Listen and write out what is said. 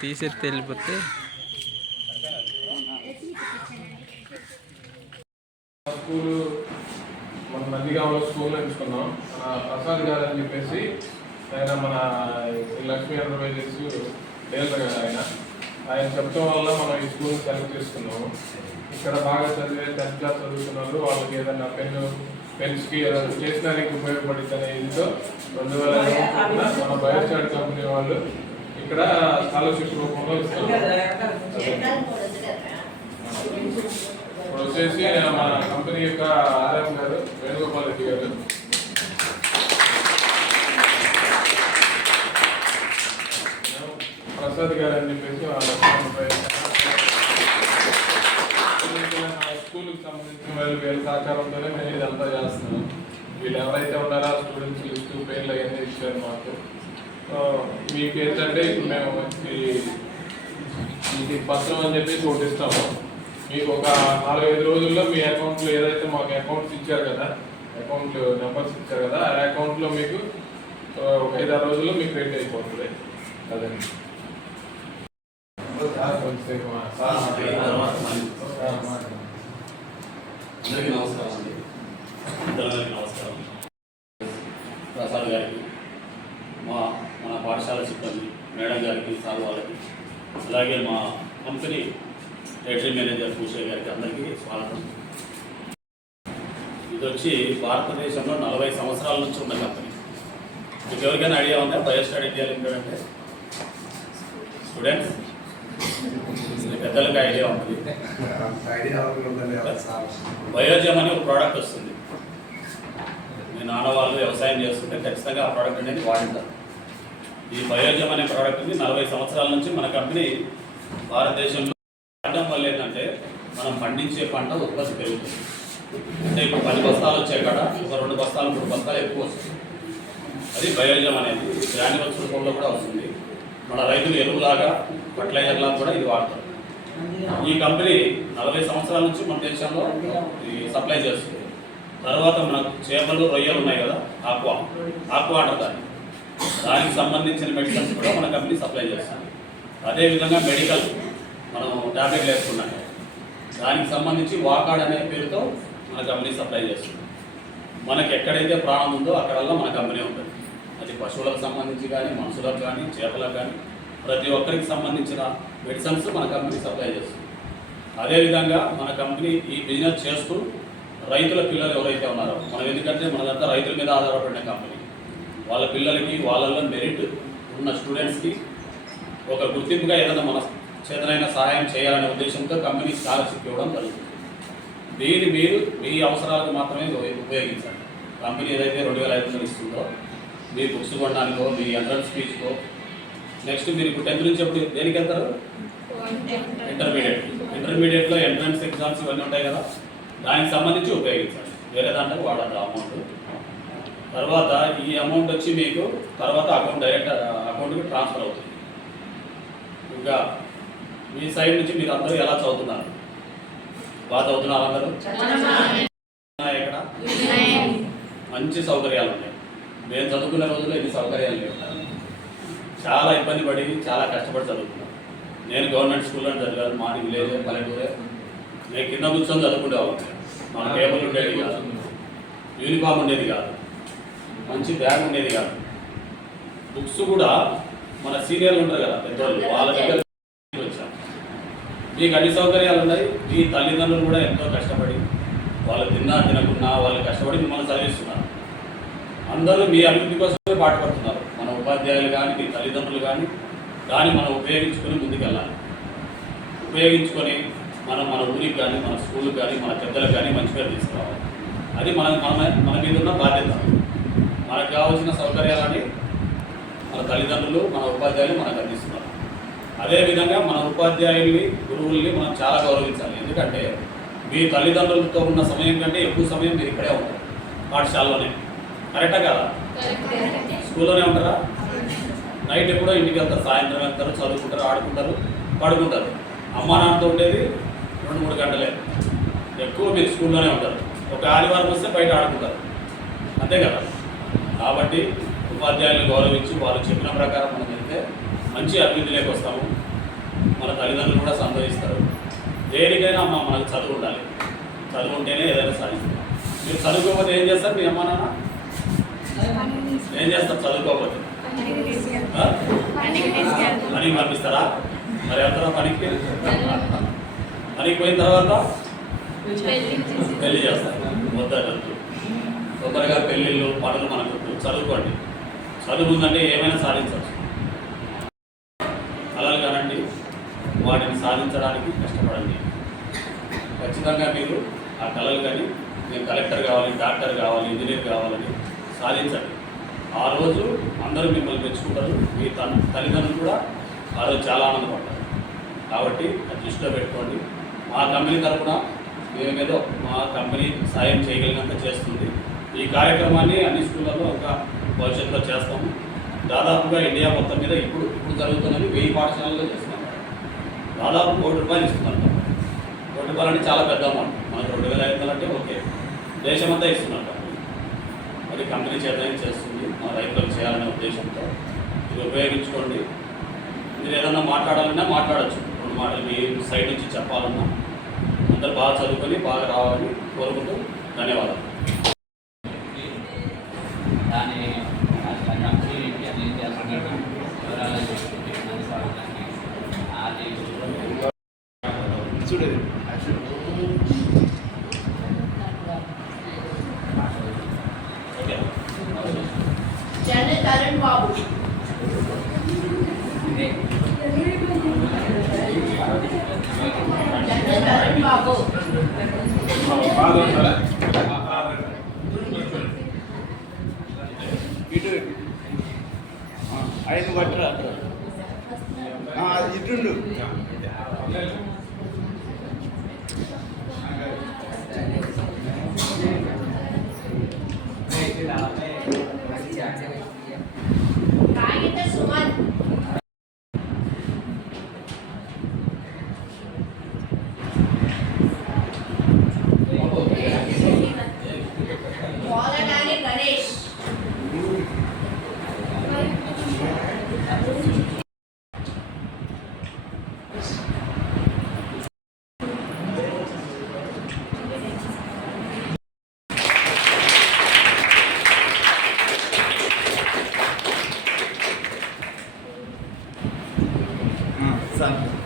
తీసేది వెళ్ళిపోతే స్కూల్ మన నందిగామలో స్కూల్ ఎంచుకున్నాం. ప్రసాద్ గారు అని చెప్పేసి ఆయన మన లక్ష్మీ ఎంటర్ప్రైజెస్ డీలర్ గారు ఆయన. ఆయన చెప్పడం వల్ల మనం ఈ స్కూల్ సెలెక్ట్ చేసుకున్నాము ఇక్కడ బాగా చదివే టెన్త్ క్లాస్ చదువుతున్నారు వాళ్ళకి ఏదైనా పెన్ను పెన్స్కి ఏదైనా స్టేషనరీకి ఉపయోగపడుతుంది అనే ఇదితో రెండు వేల మన బయోస్టాట్ కంపెనీ వాళ్ళు ఇక్కడ స్కాలర్షిప్ రూపంలో ఇప్పుడు వచ్చేసి మన కంపెనీ యొక్క ఆర్ఎం గారు వేణుగోపాల్ రెడ్డి గారు. ప్రసాద్ గారు అని చెప్పేసి వాళ్ళ స్కూల్కి సంబంధించిన వాళ్ళు వీళ్ళ సహకారంతోనే నేను ఇదంతా చేస్తున్నాను. వీళ్ళు ఎవరైతే ఉన్నారో స్టూడెంట్స్ లిస్ట్ పేర్లు అవన్నీ ఇచ్చారు మాకు. మీకు ఏంటంటే ఇప్పుడు మేము ఇది పత్రం అని చెప్పేసి ఒకటి ఇస్తాము మీకు ఒక నాలుగైదు రోజుల్లో మీ అకౌంట్లో ఏదైతే మాకు అకౌంట్స్ ఇచ్చారు కదా అకౌంట్ నెంబర్స్ ఇచ్చారు కదా ఆ అకౌంట్లో మీకు ఒక ఐదారు రోజుల్లో మీకు క్రెడిట్ అయిపోతుంది. అదండి. అందరికీ నమస్కారం అండి అందరికీ నమస్కారం ప్రసాద్ గారికి మా మన పాఠశాల సిబ్బంది మేడం గారికి సార్ వాళ్ళకి అలాగే మా కంపెనీ టైటిల్ మేనేజర్ భూషయ్య గారికి అందరికీ స్వాగతం. ఇది వచ్చి భారతదేశంలో నలభై సంవత్సరాల నుంచి ఉన్న కంపెనీ. మీకు ఎవరికైనా ఐడియా ఉందా? బయోస్టాడ్ ఇండియా లిమిటెడ్ అంటే? స్టూడెంట్స్? పెద్దలకు ఐడియా ఉంటుంది. బయోజమ్ అనే ఒక ప్రోడక్ట్ వస్తుంది. మీ నాన్న వాళ్ళు వ్యవసాయం చేస్తుంటే ఖచ్చితంగా ఆ ప్రోడక్ట్ అనేది వాడింటారు ఈ బయోజమ్ అనే ప్రోడక్ట్ని నలభై సంవత్సరాల నుంచి మన కంపెనీ భారతదేశంలో వాడడం వల్ల ఏంటంటే మనం పండించే పంట ఉత్పత్తి పెరుగుతుంది. అంటే ఇప్పుడు పది బస్తాలు వచ్చాయి కాడ ఒక రెండు బస్తాలు మూడు బస్తాలు ఎక్కువ వస్తుంది. అది బయోజం అనేది. గ్రాన్యువల్స్ రూపంలో కూడా వస్తుంది. మన రైతులు ఎరువులాగా ఫర్టిలైజర్ లాగా కూడా ఇది వాడతారు. ఈ కంపెనీ నలభై సంవత్సరాల నుంచి మన దేశంలో సప్లై చేస్తుంది. తర్వాత మనకు చేపలు రొయ్యలు ఉన్నాయి కదా ఆక్వా. ఆక్వా అంటారు దాన్ని. దానికి సంబంధించిన మెడిసిన్స్ కూడా మన కంపెనీ సప్లై చేస్తుంది. అదేవిధంగా మెడికల్. మనం ట్యాబ్లెట్లు వేసుకున్నాం. దానికి సంబంధించి వాకాడ్ అనే పేరుతో మన కంపెనీ సప్లై చేస్తుంది. మనకి ఎక్కడైతే ప్రాణం ఉందో అక్కడల్లా మన కంపెనీ ఉంటుంది. అది పశువులకు సంబంధించి కానీ మనుషులకు కానీ చేపలకు కానీ ప్రతి ఒక్కరికి సంబంధించిన మెడిసిన్స్ మన కంపెనీ సప్లై చేస్తుంది. అదేవిధంగా మన కంపెనీ ఈ బిజినెస్ చేస్తూ రైతుల పిల్లలు ఎవరైతే ఉన్నారో మనం ఎందుకంటే మనదంతా రైతుల మీద ఆధారపడిన కంపెనీ వాళ్ళ పిల్లలకి వాళ్ళల్లో మెరిట్ ఉన్న స్టూడెంట్స్కి ఒక గుర్తింపుగా ఏదైనా మన చేతనైన సహాయం చేయాలనే ఉద్దేశంతో కంపెనీ స్కాలర్షిప్ ఇవ్వడం జరుగుతుంది. దీన్ని మీరు మీ అవసరాలకు మాత్రమే ఉపయోగించండి. కంపెనీ ఏదైతే రెండు వేల ఐదు వందలు ఇస్తుందో మీ బుక్స్ కొనడానికో మీ ఎంట్రన్స్ ఫీజుకో నెక్స్ట్ మీరు ఇప్పుడు టెన్త్ నుంచి ఎప్పుడు దేనికి వెళ్తారు? ఇంటర్మీడియట్ ఇంటర్మీడియట్లో ఎంట్రన్స్ ఎగ్జామ్స్ ఇవన్నీ ఉంటాయి కదా దానికి సంబంధించి ఉపయోగించండి. వేరే దాంట్లో వాడండి అమౌంట్ తర్వాత ఈ అమౌంట్ వచ్చి మీకు తర్వాత అకౌంట్ డైరెక్ట్ అకౌంట్కి ట్రాన్స్ఫర్ అవుతుంది. ఇంకా మీ సైడ్ నుంచి మీరు అందరూ ఎలా చదువుతున్నారు? బాగా చదువుతున్నారు అందరూ? ఇక్కడ? మంచి సౌకర్యాలు ఉన్నాయి. మేము చదువుకున్న రోజుల్లో ఇన్ని సౌకర్యాలు లేవు. చాలా ఇబ్బంది పడి చాలా కష్టపడి చదువుకున్నాం. నేను గవర్నమెంట్ స్కూల్లో చదివాను మాది విలేజ్ పల్లెటూరే. నేను కింద కూర్చొని చదువుకునేవాళ్ళం మన టేబుల్ ఉండేది కాదు. యూనిఫామ్ ఉండేది కాదు. మంచి బ్యాగ్ ఉండేది కాదు. బుక్స్ కూడా మన సీనియర్లు ఉంటారు కదా పెద్దవాళ్ళు వాళ్ళ దగ్గర మీకు అన్ని సౌకర్యాలు ఉన్నాయి. మీ తల్లిదండ్రులు కూడా ఎంతో కష్టపడి వాళ్ళు తిన్నా తినకున్నా వాళ్ళు కష్టపడి మిమ్మల్ని చదివిస్తున్నారు. అందరూ మీ అభివృద్ధి కోసమే పాటుపడుతున్నారు. మన ఉపాధ్యాయులు కానీ మీ తల్లిదండ్రులు కానీ దాన్ని మనం ఉపయోగించుకొని ముందుకెళ్ళాలి. ఉపయోగించుకొని మనం మన ఊరికి కానీ మన స్కూల్కి కానీ మన పెద్దలకు కానీ మంచి పేరు తీసుకురావాలి అది మన మన మన మీద ఉన్న బాధ్యత. మనకు కావాల్సిన సౌకర్యాలని మన తల్లిదండ్రులు మన ఉపాధ్యాయులు మనకు అందిస్తున్నారు. అదేవిధంగా మన ఉపాధ్యాయుల్ని గురువుల్ని మనం చాలా గౌరవించాలి. ఎందుకంటే మీ తల్లిదండ్రులతో ఉన్న సమయం కంటే ఎక్కువ సమయం మీరు ఇక్కడే ఉంటారు పాఠశాలలోనే. కరెక్టా కదా? స్కూల్లోనే ఉంటారా? నైట్ ఎప్పుడో ఇంటికి వెళ్తారు సాయంత్రం వెళ్తారు చదువుకుంటారు ఆడుకుంటారు పడుకుంటారు. అమ్మా నాన్నతో ఉండేది రెండు మూడు గంటలే. ఎక్కువ మీరు స్కూల్లోనే ఉంటారు. ఒక ఆదివారం వస్తే బయట ఆడుకుంటారు. అంతే కదా? కాబట్టి ఉపాధ్యాయులను గౌరవించి వాళ్ళు చెప్పిన ప్రకారం మనం వెళ్తే మంచి అభివృద్ధిలోకి వస్తాము. మన తల్లిదండ్రులు కూడా సంతోషిస్తారు. దేనికైనా అమ్మ మనకు చదువు ఉండాలి. చదువు ఉంటేనే ఏదైనా సాధిస్తాం. మీరు చదువుకోకపోతే ఏం చేస్తారు మీ అమ్మ నాన్న? ఏం చేస్తారు చదువుకోకపోతే? ఆ? పనికి పంపిస్తారా? మరి ఎవరు పనికి? పనికి పోయిన తర్వాత పెళ్ళి చేస్తారు. వద్దనద్దు తొందరగా పెళ్ళిళ్ళు పనులు మనకు చదువుకోండి. చదువు ఉందంటే ఏమైనా సాధించవచ్చు. సాధించడానికి కష్టపడండి. ఖచ్చితంగా మీరు ఆ కళలు కానీ నేను కలెక్టర్ కావాలి డాక్టర్ కావాలి ఇంజనీర్ కావాలని సాధించండి. ఆ రోజు అందరూ మిమ్మల్ని మెచ్చుకుంటారు. మీ తన తల్లిదండ్రులు కూడా ఆ రోజు చాలా ఆనందపడతారు. కాబట్టి అది దృష్టిలో పెట్టుకోండి. మా కంపెనీ తరఫున మేమేదో మా కంపెనీ సాయం చేయగలిగినంత చేస్తుంది. ఈ కార్యక్రమాన్ని అన్ని స్కూళ్ళలో ఒక భవిష్యత్తులో చేస్తాము. దాదాపుగా ఇండియా మొత్తం మీద ఇప్పుడు ఇప్పుడు జరుగుతున్నది వెయ్యి పాఠశాలలో చేస్తాం దాదాపు కోటి రూపాయలు ఇస్తుందంట కోటి రూపాయలు అంటే చాలా పెద్ద అమౌంట్ మనకు రెండు వేల ఐదు వందలు అంటే ఓకే. దేశమంతా ఇస్తున్నారు. అది కంపెనీ చేతనే చేస్తుంది. మా రైతులకు చేయాలనే ఉద్దేశంతో. ఇది ఉపయోగించుకోండి. మీరు ఏదన్నా మాట్లాడాలన్నా మాట్లాడచ్చు. రెండు మాటలు మీ సైడ్ నుంచి చెప్పాలన్నా. అందరు బాగా చదువుకొని బాగా రావాలని కోరుకుంటూ ధన్యవాదాలు. జనరల్ తరుణ్ బాబు బాగా ఉంటారా ఇటు ఆయన పట్టరా ఇటుండు example.